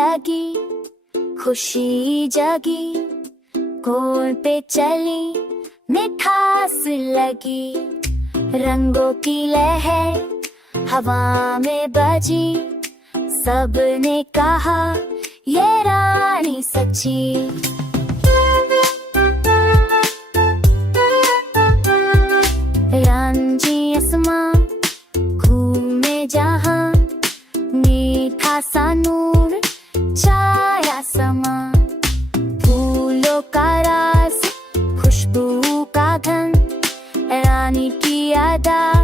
लगी, खुशी जगी, कोल पे चली, मिठास लगी। रंगों की लहर हवा में बजी, सबने कहा ये रानी सच्ची। रांझी आसमां घूमे जहां, मीठा सा नूर छाया समा। फूलों का राज, खुशबू का धन, रानी की अदा